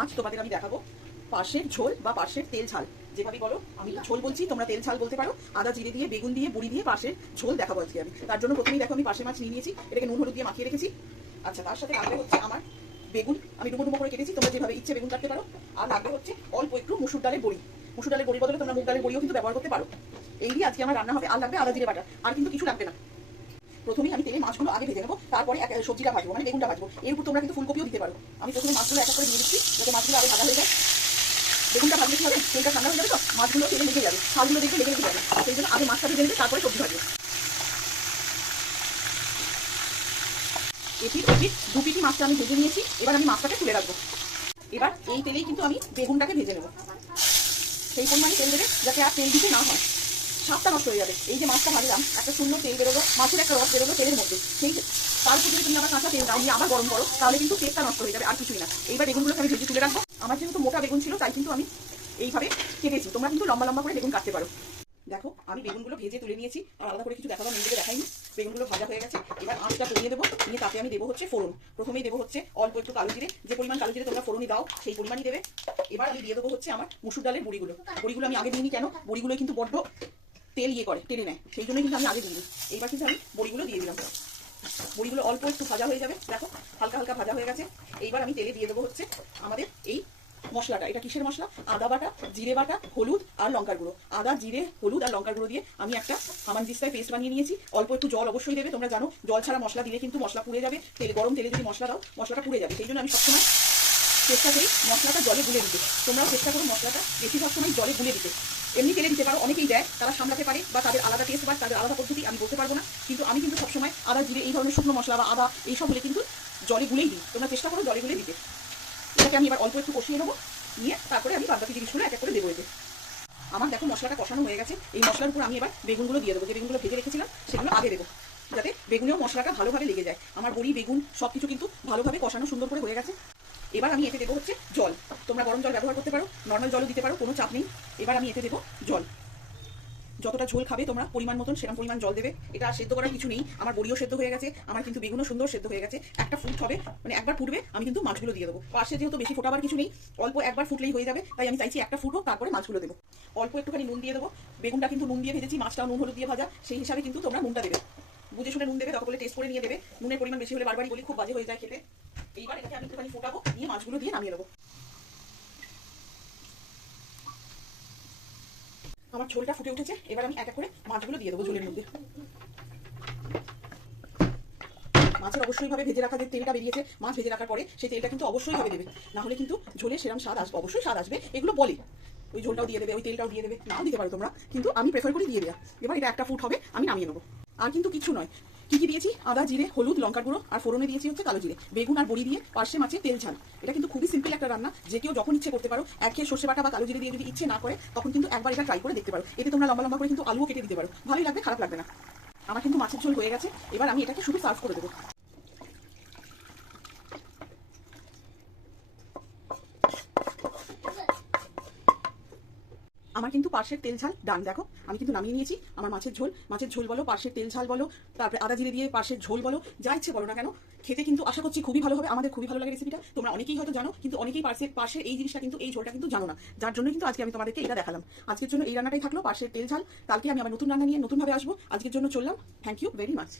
আজ তোমাদের আমি দেখাবো পার্শ্বের ঝোল বা পার্শ্বের তেল ঝাল, যেভাবে বলো। আমি ঝোল বলছি, তোমরা তেল ঝাল বলতে পারো। আদা জিরে দিয়ে, বেগুন দিয়ে, বড়ি দিয়ে পার্শ্বের ঝোল দেখাবো আজকে আমি। তার জন্য প্রথমেই দেখো আমি পার্শ্বের মাছ নিয়ে নিয়েছি, এটাকে নুন হলুদ দিয়ে মাখিয়ে রেখেছি। আচ্ছা, তার সাথে লাগবে হচ্ছে আমার বেগুন, আমি ডুমো ডুমো করে কেটেছি, তোমরা যেভাবে ইচ্ছে বেগুন কাটতে পারো। আর লাগবে হচ্ছে অল্প একটু মুসুর ডালের বড়ি। মুসুর ডালের বড়ি বদলে তোমরা মুগ ডালের বড়িও কিন্তু ব্যবহার করতে পারো। এই দিয়ে আজকে আমার রান্না হবে। আর লাগবে আদা জিরে বাটা, আর কিন্তু কিছু লাগবে না। প্রথমেই আমি তেলে মাছগুলো আগে ভেজে নেবো, তারপরে সবজিটা ভাজবো, মানে বেগুনটা ভাজবো। এর উপর তোমরা কিন্তু ফুলকপিও দিতে পারো। আমি প্রথমে মাছগুলো এক এক করে দিয়ে দিচ্ছি, যাতে মাছগুলো আগে ভাজা হয়ে যায়। বেগুনটা ভাজলে কি হবে, তেলটা ঠান্ডা হয়ে যাবে, তো মাছগুলো তেলে লেগে যাবে, শাকগুলো দেখবে লেগে যাবে। সেই জন্য আগে মাছটা ভেজে নেবে, তারপরে সবজি ভাজবে। এপিট ওপিট দু পিটি মাছটা আমি ভেজে নিয়েছি। এবার আমি মাছটাকে তুলে রাখবো। এবার এই তেলেই কিন্তু আমি বেগুনটাকে ভেজে নেবো। সেই পরিমাণে তেল দেবে যাতে আর তেল দিতে না হয়, স্বাদটা নষ্ট হয়ে যাবে। এই যে মাছটা ভাজলাম, একটা সুন্দর তেল বেরোলো, মাছের একটা রস বেরোলো তেলের মধ্যে। সেই তারপর যদি তুমি আবার কাঁচা তেল দাও, নিয়ে আবার গরম করো, তাহলে কিন্তু তেলটা নষ্ট হয়ে যাবে, আর কিছুই না। এইবার বেগুনগুলোকে আমি ভেজে তুলে রাখবো। আমার যেহেতু মোটা বেগুন ছিল, তাই কিন্তু আমি এইভাবে কেটেছি। তোমরা কিন্তু লম্বা লম্বা করে বেগুন কাটতে পারো। দেখো, আমি বেগুনগুলো ভেজে তুলে নিয়েছি, আর আলাদা করে কিছু দেখাবো নিজেকে দেখাইনি। বেগুনগুলো ভাজা হয়ে গেছে। এবার আঁচটা কমিয়ে দেবো, নিয়ে তাতে আমি দেবো হচ্ছে ফোড়ন। প্রথমেই দেবো হচ্ছে অল্প একটু কালো জিরে, যে পরিমাণ কালো জিরে তোমরা ফোড়নই দাও সেই পরিমাণই দেবে। এবার আমি দিয়ে দেবো হচ্ছে আমার মুসুর ডালের বড়িগুলো। বড়িগুলো আমি আগে দিইনি, কেন? বড়িগুলো কিন্তু বড্ড তেল করে, টেনে নেয়, সেই জন্যই কিন্তু আমি আগে দিই। এইবার কিন্তু আমি বড়িগুলো দিয়ে দিলাম। বড়িগুলো অল্প একটু ভাজা হয়ে যাবে, দেখো হালকা হালকা ভাজা হয়ে গেছে। এইবার আমি তেলে দিয়ে দেবো হচ্ছে আমাদের এই মশলাটা। এটা কিসের মশলা? আদা বাটা, জিরে বাটা, হলুদ আর লঙ্কার গুঁড়ো। আদা জিরে হলুদ আর লঙ্কার গুঁড়ো দিয়ে আমি একটা হামানদিস্তায় পেস্ট বানিয়ে নিয়েছি। অল্প একটু জল অবশ্যই দেবে, তোমরা জানো জল ছাড়া মশলা দিলে কিন্তু মশলা পুড়ে যাবে। তেল গরম তেলে যদি মশলা দাও, মশলাটা পুড়ে যাবে। সেই জন্য আমি সবসময় চেষ্টা করি মশলাটা জলে গুলে দিতে। তোমরাও চেষ্টা করো মশলাটা বেশিরভাগ সময় জলে গুলে দিতে। এমনি তেলে দিতে পারো, অনেকেই দেয়, তারা সামলাতে পারে, বা তাদের আলাদা টেস্ট বা তাদের আলাদা পদ্ধতি, আমি বলতে পারবো না। কিন্তু আমি কিন্তু সবসময় আদা জিরে এই ধরনের শুকনো মশলা বা আদা এইসব হলে কিন্তু জলে গুলেই দিই। তোমরা চেষ্টা করো জলে গুলে দিতে। এটাকে আমি এবার অল্প একটু কষিয়ে নেবো, নিয়ে তারপরে আমি বাদবাকি জিনিসগুলো এক এক করে দেবো এতে। আমার দেখো মশলাটা কষানো হয়ে গেছে। এই মশলার উপর আমি এবার বেগুনগুলো দিয়ে দেবো। যে বেগুনগুলো ভেজে রেখেছিলাম সেগুলো আগে দেবো, যাতে বেগুনেও মশলাটা ভালোভাবে লেগে যায়। আমার বড়ি বেগুন সব কিছু কিন্তু ভালোভাবে কষানো সুন্দর করে হয়ে গেছে। এবার আমি এতে দেবো হচ্ছে জল। তোমরা গরম জল ব্যবহার করতে পারো, নর্মাল জলও দিতে পারো, কোনো চাপ নেই। এবার আমি এতে দেবো জল। যতটা ঝোল খাবে তোমরা পরিমাণ মতন সেরকম পরিমাণ জল দেবে। এটা আর সেদ্ধ করার কিছু নেই, আমার বড়িও সেদ্ধ হয়ে গেছে, আমার কিন্তু বেগুনও সুন্দর সেদ্ধ হয়ে গেছে। একটা ফুট হবে, মানে একবার ফুটবে, আমি কিন্তু মাছগুলো দিয়ে দেবো। পাশে যেহেতু বেশি ফোটাবার কিছু নেই, অল্প একবার ফুটলেই হয়ে যাবে, তাই আমি চাইছি একটা ফুটও, তারপরে মাছগুলো দেবো। অল্প একটুখানি নুন দিয়ে দেবো। বেগুনটা কিন্তু নুন দিয়ে ভেজেছি, মাছটাও নুন হলুদ দিয়ে ভাজা, সেই হিসাবে কিন্তু তোমরা নুনটা দেবে। বুঝে শুনে নুন দেবে, তখন বলে টেস্ট করে নিয়ে দেবে। নুনের পরিমাণ বেশি হলে বারবারই বলি খুব বাজে হয়ে যায় খেতে। এইবার এটাকে আমি একটুখানি ফোটাবো, নিয়ে মাছগুলো দিয়ে নামিয়ে দেবো। আমার ঝোলটা ফুটে উঠেছে। এবার আমি এক এক করে মাছগুলো দিয়ে দেবো ঝোলের মধ্যে। মাছের অবশ্যই ভাবে ভেজে রাখা যে তেলটা বেরিয়েছে, মাছ ভেজে রাখার পরে সেই তেলটা কিন্তু অবশ্যই ভাবে দেবে, না হলে কিন্তু ঝোলে সেরকম স্বাদ আসবে। অবশ্যই স্বাদ আসবে, এগুলো বলে। ওই ঝোলটাও দিয়ে দেবে, ওই তেলটাও দিয়ে দেবে, নাও দিতে পারো তোমরা, কিন্তু আমি প্রেফার করি দিয়ে দেওয়া। এবার এটা একটা ফুট হবে, আমি নামিয়ে নেবো। আর কিন্তু কিছু নয়, কি কি দিয়েছি? আদা জিরে হলুদ লঙ্কার গুঁড়ো, আর ফোড়নে দিয়েছি হচ্ছে কালো জিরে, বেগুন আর বড়ি দিয়ে পার্শ্বে মাছের তেল ঝাল। এটা কিন্তু খুবই সিম্পল একটা রান্না, যে কেউ যখন ইচ্ছে করতে পারো। একে সর্ষে বাটা বা কালো জিরে দিয়ে যদি ইচ্ছে না করে, তখন কিন্তু একবার এটা ট্রাই করে দেখতে পারো। এতে তোমরা লম্বা লম্বা করে কিন্তু আলুও কেটে দিতে পারো, ভালোই লাগবে, খারাপ লাগবে না। আমার কিন্তু মাছের ঝোল হয়ে গেছে। এবার আমি এটাকে শুধু সার্ভ করে দেবো। আমার কিন্তু পার্শ্বের তেল ঝাল ডান। দেখো আমি কিন্তু নামিয়ে নিয়েছি আমার মাছের ঝোল বলো, পার্শ্বের তেল ঝাল বলো, তারপরে আদা জিরে দিয়ে পার্শ্বের ঝোল বলো, যা ইচ্ছে বলো না কেন, খেতে কিন্তু আশা করছি খুবই ভালো হবে। আমাদের খুবই ভালো লাগে রেসিপিটা। তোমরা অনেকেই হয়তো জানো, কিন্তু অনেকেই পার্শ্বের এই জিনিসটা কিন্তু, এই ঝোলটা কিন্তু জানো না, যার জন্য কিন্তু আজকে আমি তোমাদেরকে এটা দেখালাম। আজকের জন্য এই রান্নাটাই থাকলো, পার্শ্বের তেল ঝাল। কালকে আমি আবার নতুন রান্না নিয়ে নতুনভাবে আসবো। আজকের জন্য চললাম। Thank you very much.